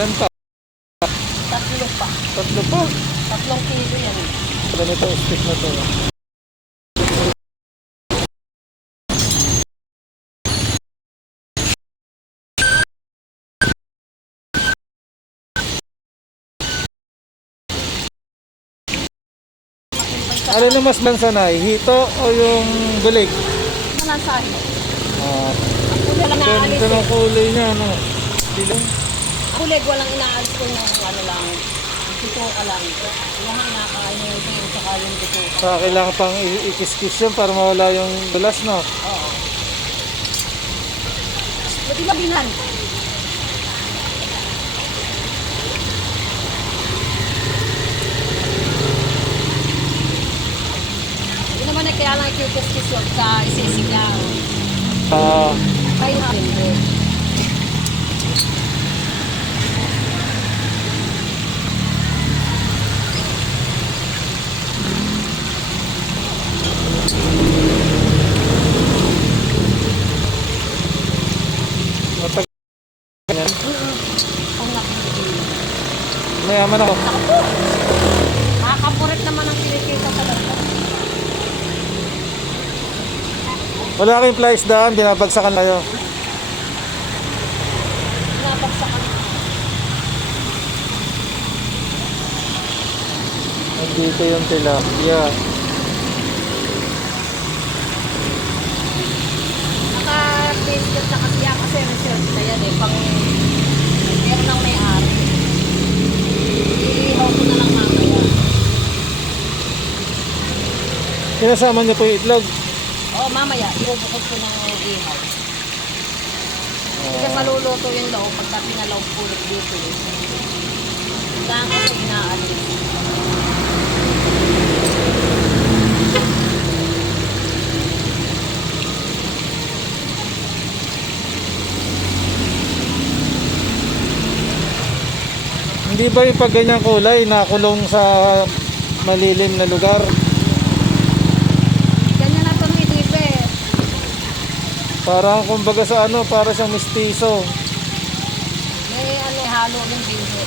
Ilan pa? Tatlo pa. Tatlo pa. 3 kilo yan. Ganito stick na to. Ano na mas mansanay? Hito o yung bulig? Manasaan mo? Ah, Kulig lang naalis ganda ng eh. kulay niya, ano? Dilang. Kulig walang inaalis ko ng ano lang. Dito ka lang. Lahat nakain yung tingin saka yung dito. Sa kailangan pang ikis-kis yun para mawala yung dulas, no? Oo. Pwede na binan. Hindi naman na kaya lang ikikis-kis yun sa isisig lang. Ah, Kaya na hindi. matagal yan. Kung nakikita. Mayaman ako. Ako po. Nakakapurit naman ang kinikita sa lahat. Wala kayong flies daan, binabagsakan kayo. Pinapagsakan. Nandito yung tilapia. Naka-basket na kasi yan kasi research na yan eh. Pang meron ng may-ari. Iihaw ko na lang mamaya. Sinasama niyo po yung itlog. Oo, mamaya. Ibubukod ko ng ihaw. Kasi maluluto yung loob pagka pinalaw pulot dito eh. Kailangan kasi inaalis. Hindi ba yung pag ganyang kulay nakulong sa malilim na lugar? Ganyan na ito ng idipe. Parang kumbaga sa ano, para siyang mistiso. May ano, halo ng binhi.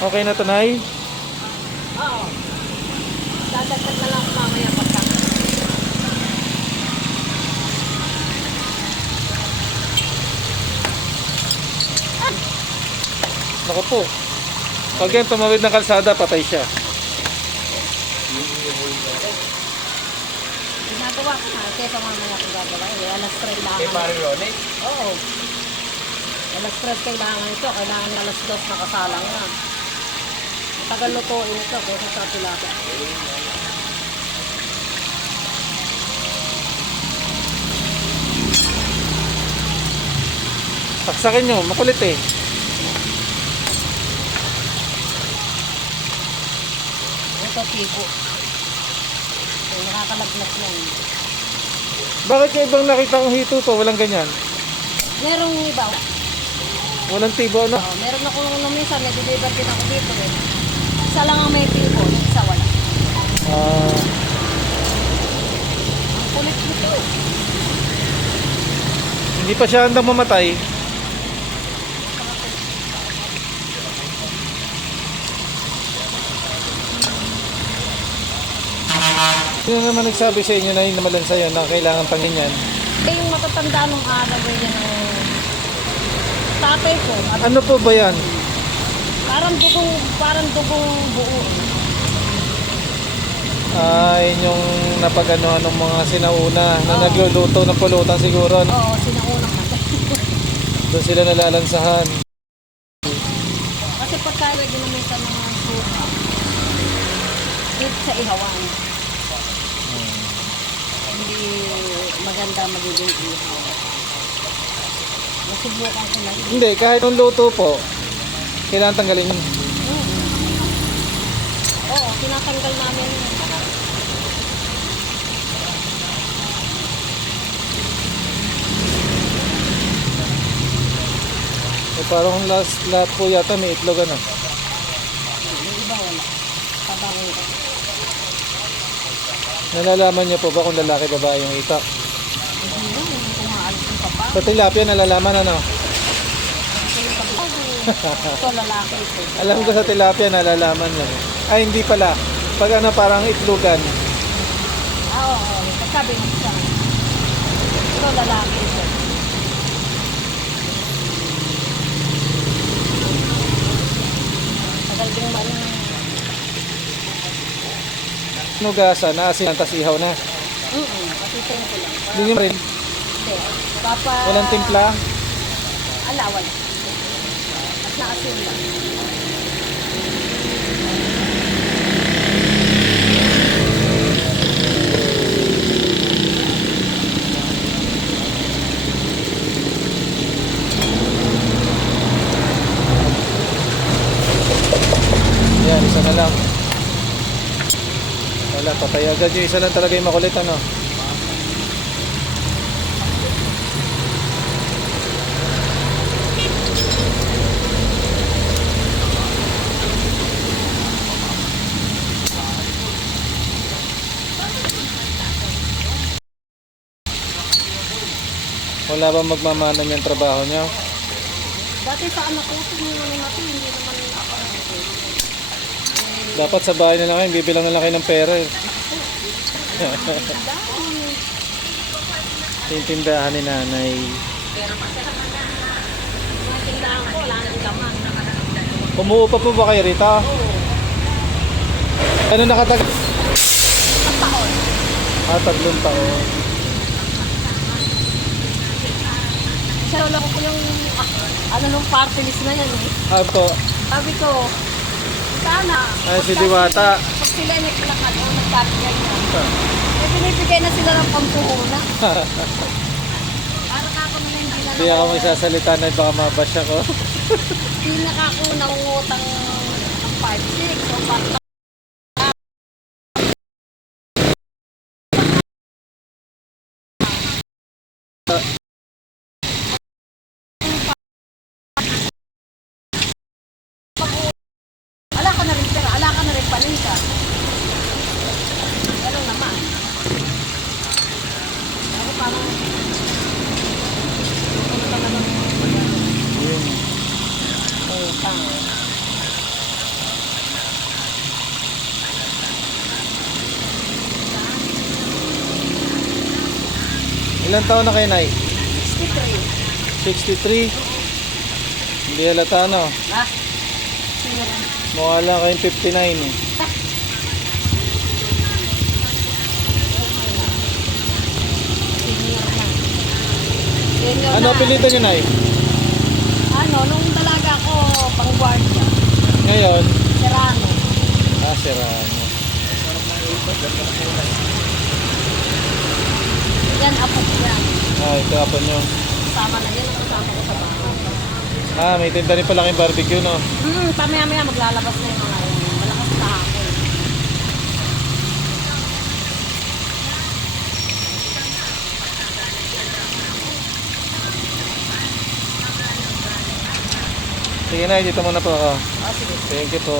Okay na to, Nay? Oo. Dadagdag na lang ako mamaya pagka. Naku po. Pag yan tumawid ng kalsada, patay siya. Ginagawa ko na. Kaya mamaya ko gagawa. Eh, alas 3 lang. Kay Pare Ronnie? Oo. Alas 3 kailangan ito. Kailangan alas 2 nakasalang na. Tagal lutuin ito kaysa sa tilapia. Saksakin nyo, makulit eh. Ito tipo. So, nakakalagnas yan. Bakit yung ibang nakita kong hito to, walang ganyan? Merong iba. Walang tibo, ano? Oh, meron ako nung minsan, may deliver din ako dito eh. Isa lang ang may tipo, isa wala. Ah, Ang kulit nito eh. hindi pa siya handang mamatay. Sino naman nagsabi sa inyo na yung namalan sa'yo na kailangan pang ganyan? Eh, yung matatanda nung araw eh, yan ang tatay ko. At Ano po ba yan? parang dugong buo. Ay, yung napagano anong mga sinauna na Oo. nagluluto ng pulutan siguro. No? Oo, sinaunang matay. Doon sila nalalansahan. Kasi pagkawag din naman sa mga suka. Hit sa ihawan. Hindi maganda magiging ihaw. Nasubukan ko lang. Hindi, kahit yung luto po, kailangan tanggalin yun. Oo, tinatanggal namin. Parang lahat po yata may itlog ano. Yung iba wala. Tabango ko. Nalalaman niyo po ba kung lalaki babae yung itak? Hindi na, hindi ko maalis yung papa. Sa tilapia nalalaman ano? Ito lalaki ito. Alam ko sa tilapia nalalaman yan. Ay hindi pala. Pag ano parang itlogan. Oo. Sabi mo siya. Ito lalaki ito. Tagal din ba yung Nugasan, naasin, tas ihaw na. patitin ko lang. Hindi niyo rin. Hindi. Papa... Walang timpla. Ala, wala. At naasin lang. Yan, isa na lang. Wala, patay agad yung isa lang talaga yung makulit ano. Wala bang magmamana yung trabaho niyo? Dati sa anak ko, yung ano natin, hindi naman ako. Dapat sa bahay na lang kayo, bibilang na lang kayo ng pera eh. Tintindahan ni nanay. Mga tindahan ko, wala nang laman. Umuupa po ba kayo rito? Ano nakatag... Ang taon. 3 taon. Siya wala ko yung ano nung party list na yan eh. Apo. Sabi ko, sana. Ay, si Diwata. Pag sila naglakan o nagpartyan na. Eh, binibigay na sila ng pampuhunan. Para kako na hindi na Hindi ako magsasalita na baka mabash ako. hindi nakakunang utang ng 5-6 o parang ala ka na rin pera, ala ka na rin paninta. Ganun naman. Ako parang ano ka naman Yun. utang. Ilan taon na kayo, Nay? 63. 63? Hindi halata ano. Ah, senior. Mukha lang kayong 59 eh. Senior na. Senior Ano na. apelido niyo, Nay? Ano, nung dalaga ko, pang-guardia. Ngayon? Serrano. Serrano. Yan, apo ko yan. Ito apo nyo. Kasama na yan, kasama ko sa bahay. May tinda rin pala kayong barbecue, no? Pamaya-maya maglalabas na yung mga yun. Malakas na hapon. Sige, Nay, dito muna po ako. Oh, sige. Thank you po.